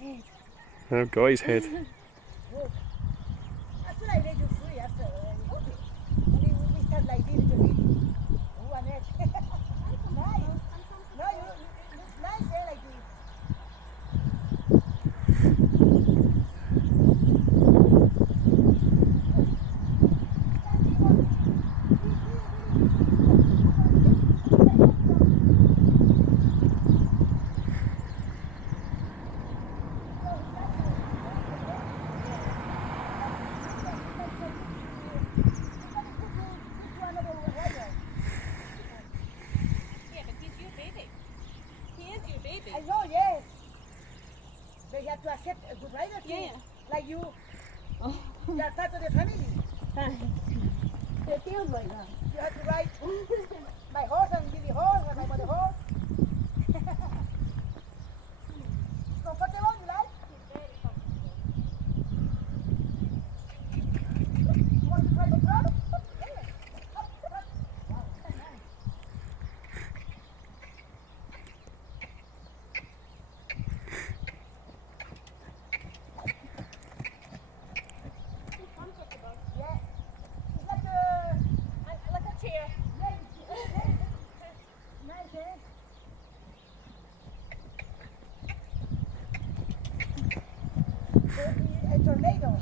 head. Oh, guy's head. Look. I feel like they do free after. And we start like this to be. Oh, Annette. Nice. No, you look nice there like this. Yeah, but he's your baby. He is your baby. I know, yes. But you have to accept a good rider too. Yeah. Like you, Oh. you are part of the family. It feels like that. You have to ride my horse and Billy horse and my mother horse. Comfortable, you like? You want to try the truck? Yeah. It's like Like a chair. nice, eh? A tornado.